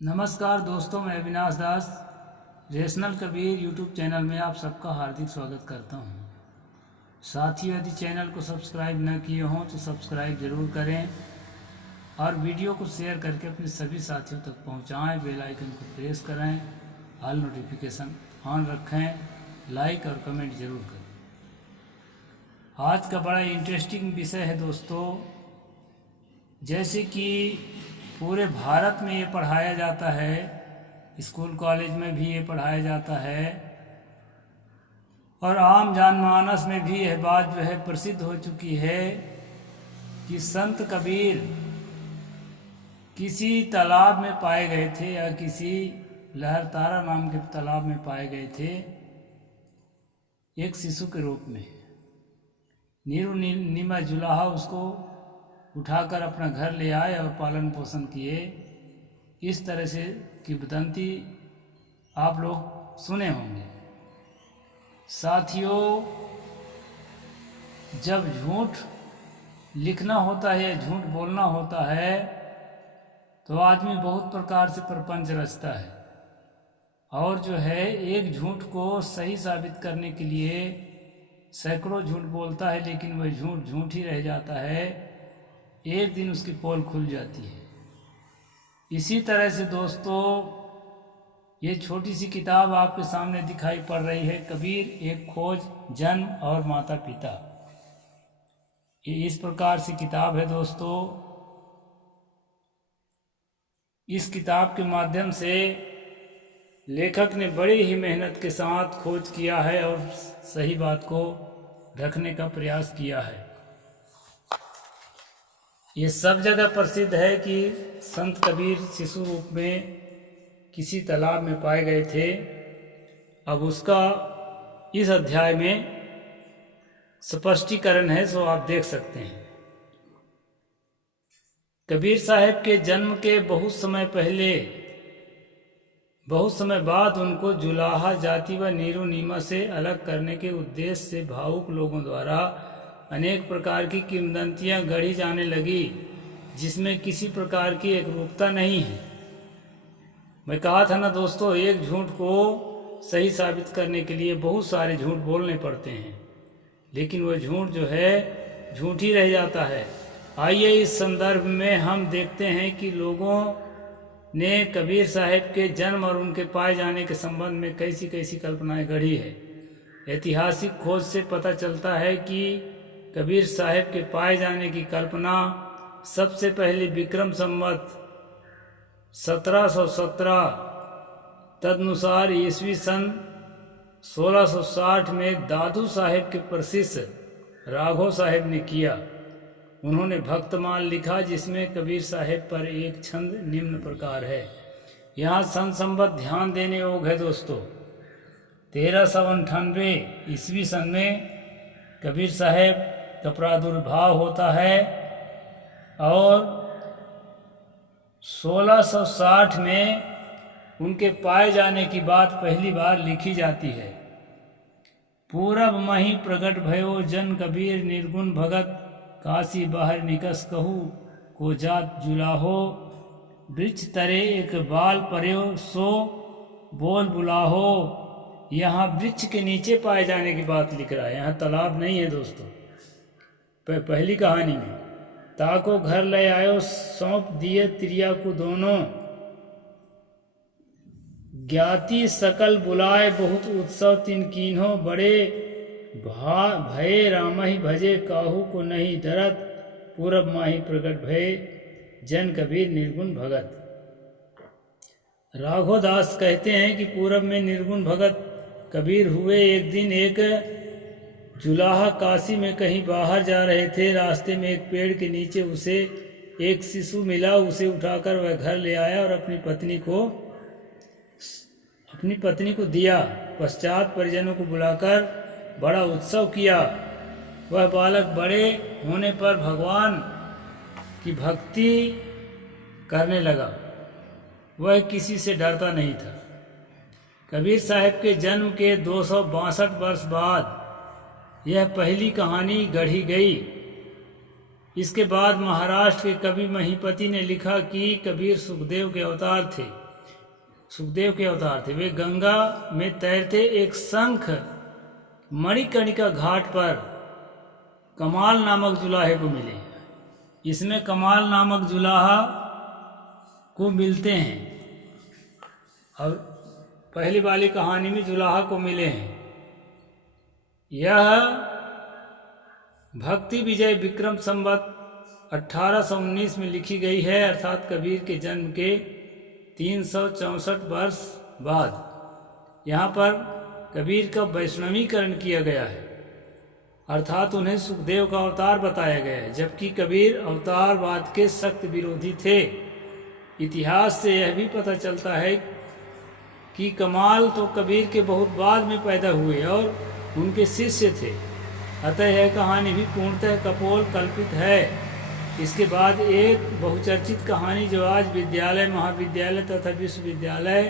नमस्कार दोस्तों, मैं अविनाश दास रेशनल कबीर यूट्यूब चैनल में आप सबका हार्दिक स्वागत करता हूं। साथियों, यदि चैनल को सब्सक्राइब न किए हों तो सब्सक्राइब ज़रूर करें और वीडियो को शेयर करके अपने सभी साथियों तक पहुंचाएं। बेल आइकन को प्रेस करें, ऑल नोटिफिकेशन ऑन रखें, लाइक और कमेंट ज़रूर करें। आज का बड़ा इंटरेस्टिंग विषय है दोस्तों। जैसे कि पूरे भारत में ये पढ़ाया जाता है, स्कूल कॉलेज में भी ये पढ़ाया जाता है और आम जनमानस में भी यह बात जो है प्रसिद्ध हो चुकी है कि संत कबीर किसी तालाब में पाए गए थे या किसी लहरतारा नाम के तालाब में पाए गए थे एक शिशु के रूप में। नीमा जुलाहा उसको उठाकर अपना घर ले आए और पालन पोषण किए। इस तरह से किंवदंती आप लोग सुने होंगे। साथियों, जब झूठ लिखना होता है या झूठ बोलना होता है तो आदमी बहुत प्रकार से प्रपंच रचता है और जो है एक झूठ को सही साबित करने के लिए सैकड़ों झूठ बोलता है, लेकिन वह झूठ झूठ ही रह जाता है। एक दिन उसकी पोल खुल जाती है। इसी तरह से दोस्तों, ये छोटी सी किताब आपके सामने दिखाई पड़ रही है, कबीर एक खोज, जन्म और माता पिता। ये इस प्रकार से किताब है दोस्तों। इस किताब के माध्यम से लेखक ने बड़ी ही मेहनत के साथ खोज किया है और सही बात को रखने का प्रयास किया है। ये सब जगह प्रसिद्ध है कि संत कबीर शिशु रूप में किसी तालाब में पाए गए थे। अब उसका इस अध्याय में स्पष्टीकरण है, सो आप देख सकते हैं। कबीर साहब के जन्म के बहुत समय बाद उनको जुलाहा जाति व नीरू नीमा से अलग करने के उद्देश्य से भावुक लोगों द्वारा अनेक प्रकार की किंवदंतियां गढ़ी जाने लगी, जिसमें किसी प्रकार की एकरूपता नहीं है। मैं कहा था ना दोस्तों, एक झूठ को सही साबित करने के लिए बहुत सारे झूठ बोलने पड़ते हैं, लेकिन वह झूठ जो है झूठ ही रह जाता है। आइए इस संदर्भ में हम देखते हैं कि लोगों ने कबीर साहब के जन्म और उनके पाए जाने के संबंध में कैसी कैसी कल्पनाएं गढ़ी है। ऐतिहासिक खोज से पता चलता है कि कबीर साहब के पाए जाने की कल्पना सबसे पहले विक्रम संवत 1717 तदनुसार ईस्वी सन 1660 में दादू साहेब के प्रशिष्य राघव साहेब ने किया। उन्होंने भक्तमाल लिखा, जिसमें कबीर साहेब पर एक छंद निम्न प्रकार है। यहाँ सन संवत ध्यान देने योग्य है दोस्तों। 1398 ईस्वी सन में कबीर साहेब का प्रादुर्भाव होता है और 1660 में उनके पाए जाने की बात पहली बार लिखी जाती है। पूरब मही प्रगट भयो जन कबीर निर्गुण भगत, काशी बाहर निकस कहू को जात जुलाहो, वृक्ष तरे एक बाल पर्यो सो बोल बुलाहो। यहाँ वृक्ष के नीचे पाए जाने की बात लिख रहा है, यहाँ तालाब नहीं है दोस्तों। पहली कहानी में ताको घर ले आयो सौंप दिए त्रिया को दोनों, ज्ञाति सकल बुलाए बहुत उत्सव तिन कीन्हो, बड़े भये राम ही भजे काहू को नहीं डरत, पूरब माही प्रगट भये जन कबीर निर्गुण भगत। राघव दास कहते हैं कि पूरब में निर्गुण भगत कबीर हुए। एक दिन एक जुलाहा काशी में कहीं बाहर जा रहे थे। रास्ते में एक पेड़ के नीचे उसे एक शिशु मिला। उसे उठाकर वह घर ले आया और अपनी पत्नी को दिया। पश्चात परिजनों को बुलाकर बड़ा उत्सव किया। वह बालक बड़े होने पर भगवान की भक्ति करने लगा। वह किसी से डरता नहीं था। कबीर साहब के जन्म के 262 वर्ष बाद यह पहली कहानी गढ़ी गई। इसके बाद महाराष्ट्र के कवि महीपति ने लिखा कि कबीर सुखदेव के अवतार थे। सुखदेव के अवतार थे। वे गंगा में तैरते एक शंख मणिकर्णिका घाट पर कमाल नामक जुलाहे को मिले। इसमें कमाल नामक जुलाहा को मिलते हैं और पहली वाली कहानी में जुलाहा को मिले हैं। यह भक्ति विजय विक्रम संवत 1819 में लिखी गई है, अर्थात कबीर के जन्म के 364 वर्ष बाद। यहाँ पर कबीर का वैष्णवीकरण किया गया है, अर्थात उन्हें सुखदेव का अवतार बताया गया है, जबकि कबीर अवतारवाद के सख्त विरोधी थे। इतिहास से यह भी पता चलता है कि कमाल तो कबीर के बहुत बाद में पैदा हुए और उनके शिष्य थे, अतः यह कहानी भी पूर्णतः कपोल कल्पित है। इसके बाद एक बहुचर्चित कहानी जो आज विद्यालय, महाविद्यालय तथा विश्वविद्यालय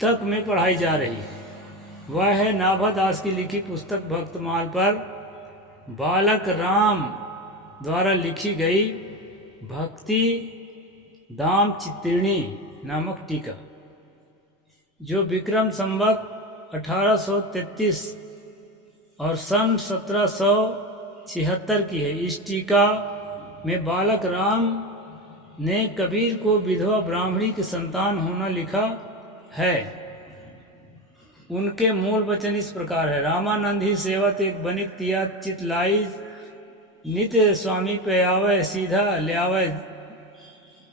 तक में पढ़ाई जा रही है, वह है नाभा दास की लिखी पुस्तक भक्तमाल पर बालक राम द्वारा लिखी गई भक्ति दाम चित्रिणी नामक टीका, जो विक्रम संवत 1833 और सन 1776 की है। इस टीका में बालक राम ने कबीर को विधवा ब्राह्मणी की संतान होना लिखा है। उनके मूल वचन इस प्रकार है: रामानंद ही सेवत एक बनिक तिया चितलाई, नित्य स्वामी पे आवे सीधा ले आवे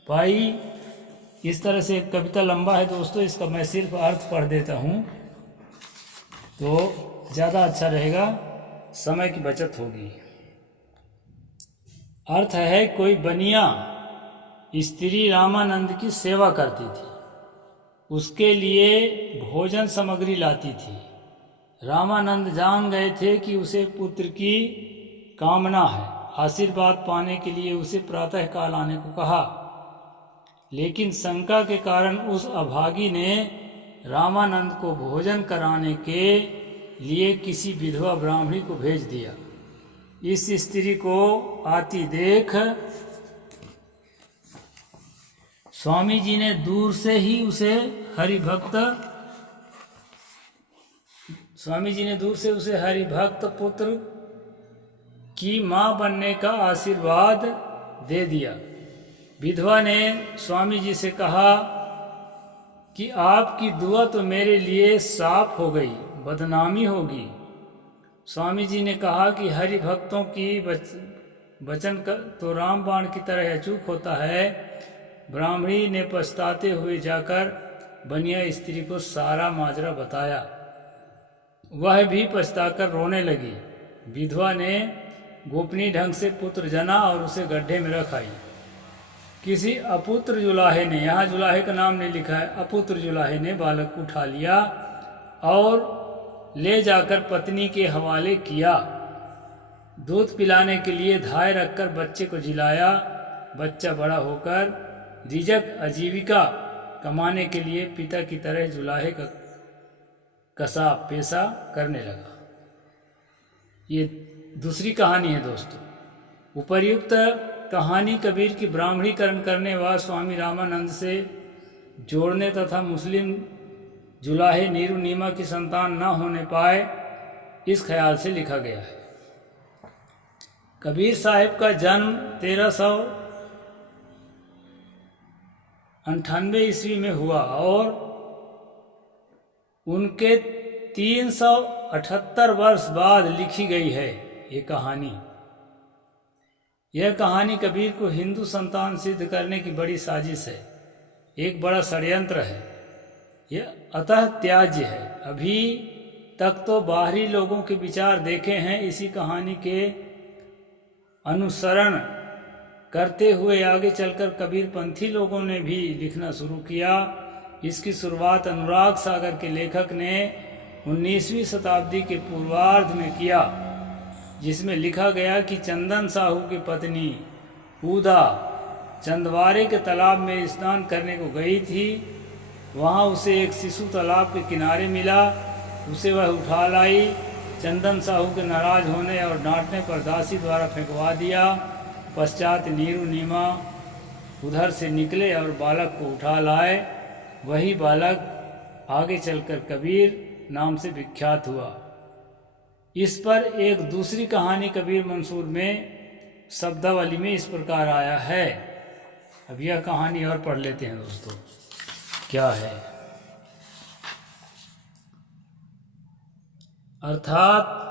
पाई। इस तरह से एक कविता लंबा है दोस्तों, इसका मैं सिर्फ अर्थ पढ़ देता हूँ तो ज़्यादा अच्छा रहेगा, समय की बचत होगी। अर्थ है, कोई बनिया स्त्री रामानंद की सेवा करती थी, उसके लिए भोजन सामग्री लाती थी। रामानंद जान गए थे कि उसे पुत्र की कामना है, आशीर्वाद पाने के लिए उसे प्रातःकाल आने को कहा, लेकिन शंका के कारण उस अभागी ने रामानंद को भोजन कराने के लिए किसी विधवा ब्राह्मणी को भेज दिया। इस स्त्री को आती देख स्वामी जी ने दूर से ही उसे हरिभक्त पुत्र की मां बनने का आशीर्वाद दे दिया। विधवा ने स्वामी जी से कहा कि आपकी दुआ तो मेरे लिए साफ हो गई, बदनामी होगी। स्वामी जी ने कहा कि हरि भक्तों की वचन तो रामबाण की तरह अचूक होता है। ब्राह्मणी ने पछताते हुए जाकर बनिया स्त्री को सारा माजरा बताया। वह भी पछताकर रोने लगी। विधवा ने गोपनीय ढंग से पुत्र जना और उसे गड्ढे में रख आई। किसी अपुत्र जुलाहे ने, यहाँ जुलाहे का नाम नहीं लिखा है, अपुत्र जुलाहे ने बालक को उठा लिया और ले जाकर पत्नी के हवाले किया। दूध पिलाने के लिए धाय रखकर बच्चे को जिलाया। बच्चा बड़ा होकर रिजक आजीविका कमाने के लिए पिता की तरह जुलाहे का कसाब पेशा करने लगा। ये दूसरी कहानी है दोस्तों। उपर्युक्त कहानी कबीर की ब्राह्मणीकरण करने व स्वामी रामानंद से जोड़ने तथा मुस्लिम जुलाहे नीरू नीमा की संतान न होने पाए, इस ख्याल से लिखा गया है। कबीर साहिब का जन्म 1398 ईस्वी में हुआ और उनके 378 वर्ष बाद लिखी गई है ये कहानी। यह कहानी कबीर को हिंदू संतान सिद्ध करने की बड़ी साजिश है, एक बड़ा षड्यंत्र है। यह अतः त्याज्य है। अभी तक तो बाहरी लोगों के विचार देखे हैं, इसी कहानी के अनुसरण करते हुए आगे चलकर कबीरपंथी लोगों ने भी लिखना शुरू किया। इसकी शुरुआत अनुराग सागर के लेखक ने 19वीं शताब्दी के पूर्वार्ध में किया, जिसमें लिखा गया कि चंदन साहू की पत्नी पूदा चंदवारे के तालाब में स्नान करने को गई थी। वहाँ उसे एक शिशु तालाब के किनारे मिला, उसे वह उठा लाई। चंदन साहू के नाराज होने और डांटने पर दासी द्वारा फेंकवा दिया। पश्चात नीरू नीमा उधर से निकले और बालक को उठा लाए। वही बालक आगे चलकर कबीर नाम से विख्यात हुआ। इस पर एक दूसरी कहानी कबीर मंसूर में शब्दावली में इस प्रकार आया है। अब यह कहानी और पढ़ लेते हैं दोस्तों, क्या है। अर्थात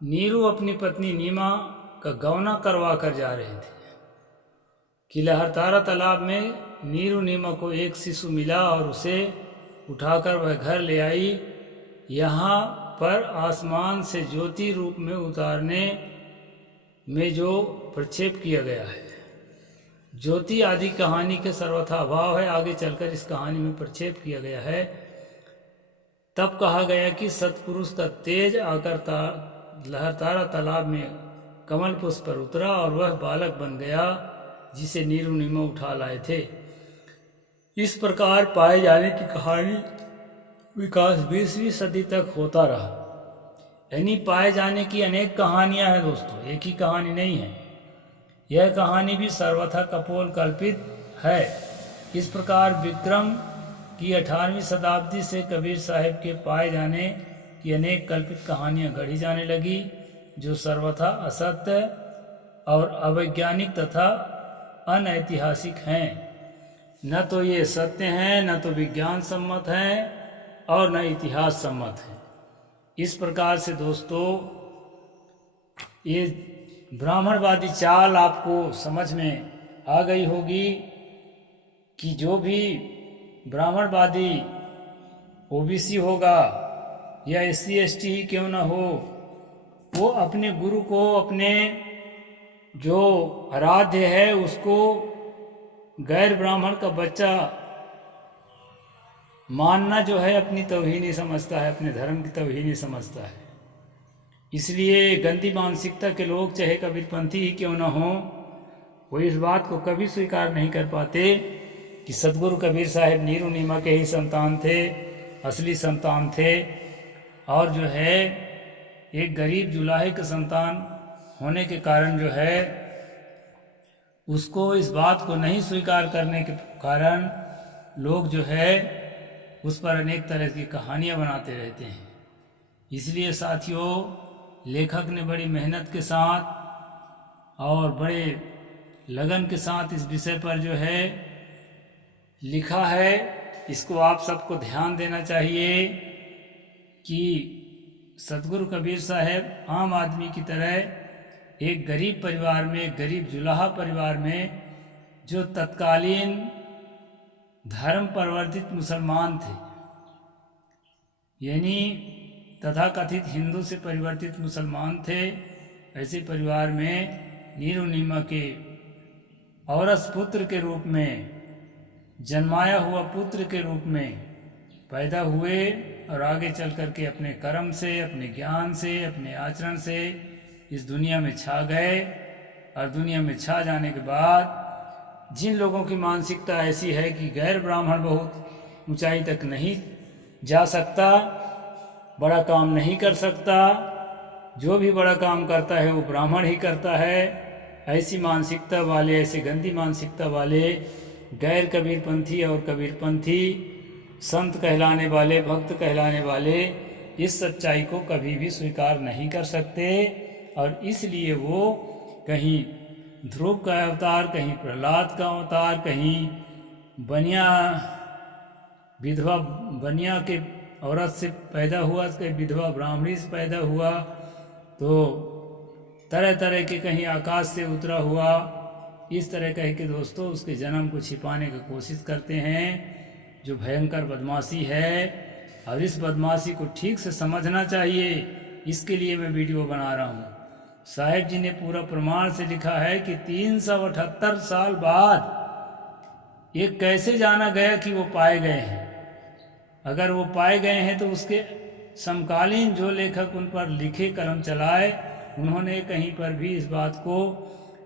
नीरू अपनी पत्नी नीमा का गौना करवा कर जा रहे थे कि लहरतारा तालाब में नीरू नीमा को एक शिशु मिला और उसे उठाकर वह घर ले आई। यहाँ पर आसमान से ज्योति रूप में उतारने में जो प्रक्षेप किया गया है, ज्योति आदि कहानी के सर्वथा अभाव है। आगे चलकर इस कहानी में प्रक्षेप किया गया है। तब कहा गया कि सतपुरुष का तेज आकर लहरतारा तालाब में कमल पुष्प पर उतरा और वह बालक बन गया जिसे नीरू नीमा उठा लाए थे। इस प्रकार पाए जाने की कहानी विकास 20वीं सदी तक होता रहा। यानी पाए जाने की अनेक कहानियां हैं दोस्तों, एक ही कहानी नहीं है। यह कहानी भी सर्वथा कपोल कल्पित है। इस प्रकार विक्रम की 18वीं शताब्दी से कबीर साहिब के पाए जाने की अनेक कल्पित कहानियां गढ़ी जाने लगी, जो सर्वथा असत्य और अवैज्ञानिक तथा अनैतिहासिक हैं। न तो ये सत्य हैं, न तो विज्ञान सम्मत हैं और न इतिहास सम्मत हैं। इस प्रकार से दोस्तों ये ब्राह्मणवादी चाल आपको समझ में आ गई होगी कि जो भी ब्राह्मणवादी ओबीसी होगा या SC ST ही क्यों न हो, वो अपने गुरु को, अपने जो आराध्य है उसको गैर ब्राह्मण का बच्चा मानना जो है अपनी तौहीनी समझता है, अपने धर्म की तौहीनी समझता है। इसलिए गंदी मानसिकता के लोग चाहे कबीरपंथी ही क्यों न हो, वो इस बात को कभी स्वीकार नहीं कर पाते कि सदगुरु कबीर साहिब नीरू नीमा के ही संतान थे, असली संतान थे। और जो है एक गरीब जुलाहे के संतान होने के कारण जो है उसको इस बात को नहीं स्वीकार करने के कारण लोग जो है उस पर अनेक तरह की कहानियां बनाते रहते हैं। इसलिए साथियों, लेखक ने बड़ी मेहनत के साथ और बड़े लगन के साथ इस विषय पर जो है लिखा है। इसको आप सबको ध्यान देना चाहिए कि सतगुरु कबीर साहब आम आदमी की तरह एक गरीब परिवार में, एक गरीब जुलाहा परिवार में, जो तत्कालीन धर्म परिवर्तित मुसलमान थे, यानी तथाकथित हिंदू से परिवर्तित मुसलमान थे, ऐसे परिवार में नीरू नीमा के औरस पुत्र के रूप में, जन्माया हुआ पुत्र के रूप में पैदा हुए और आगे चल कर के अपने कर्म से, अपने ज्ञान से, अपने आचरण से इस दुनिया में छा गए। और दुनिया में छा जाने के बाद जिन लोगों की मानसिकता ऐसी है कि गैर ब्राह्मण बहुत ऊंचाई तक नहीं जा सकता, बड़ा काम नहीं कर सकता, जो भी बड़ा काम करता है वो ब्राह्मण ही करता है, ऐसी मानसिकता वाले, ऐसे गंदी मानसिकता वाले गैर कबीरपंथी और कबीरपंथी, संत कहलाने वाले, भक्त कहलाने वाले इस सच्चाई को कभी भी स्वीकार नहीं कर सकते। और इसलिए वो कहीं ध्रुव का अवतार, कहीं प्रहलाद का अवतार, कहीं बनिया विधवा बनिया के औरत से पैदा हुआ, कहीं विधवा ब्राह्मणी से पैदा हुआ, तो तरह तरह के कहीं आकाश से उतरा हुआ, इस तरह कह के दोस्तों उसके जन्म को छिपाने की कोशिश करते हैं, जो भयंकर बदमाशी है। और इस बदमाशी को ठीक से समझना चाहिए, इसके लिए मैं वीडियो बना रहा हूँ। साहिब जी ने पूरा प्रमाण से लिखा है कि 378 साल बाद ये कैसे जाना गया कि वो पाए गए हैं। अगर वो पाए गए हैं तो उसके समकालीन जो लेखक उन पर लिखे, कलम चलाए, उन्होंने कहीं पर भी इस बात को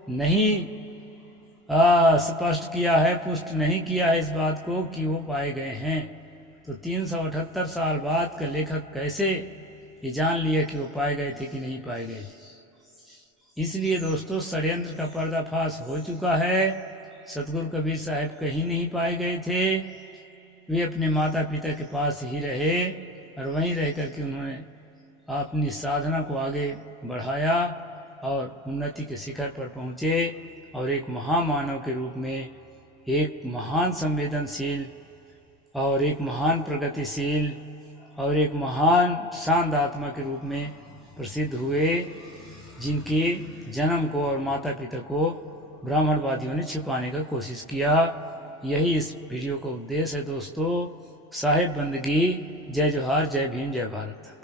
नहीं स्पष्ट किया है, पुष्ट नहीं किया है इस बात को कि वो पाए गए हैं। तो 378 साल बाद का लेखक कैसे ये जान लिया कि वो पाए गए थे कि नहीं पाए गए थे। इसलिए दोस्तों षड्यंत्र का पर्दाफाश हो चुका है। सतगुरु कबीर साहब कहीं नहीं पाए गए थे। वे अपने माता पिता के पास ही रहे और वहीं रह कर के उन्होंने अपनी साधना को आगे बढ़ाया और उन्नति के शिखर पर पहुँचे और एक महामानव के रूप में, एक महान संवेदनशील और एक महान प्रगतिशील और एक महान शांत आत्मा के रूप में प्रसिद्ध हुए, जिनके जन्म को और माता पिता को ब्राह्मणवादियों ने छिपाने का कोशिश किया। यही इस वीडियो का उद्देश्य है दोस्तों। साहिब बंदगी। जय जोहार, जय भीम, जय भारत।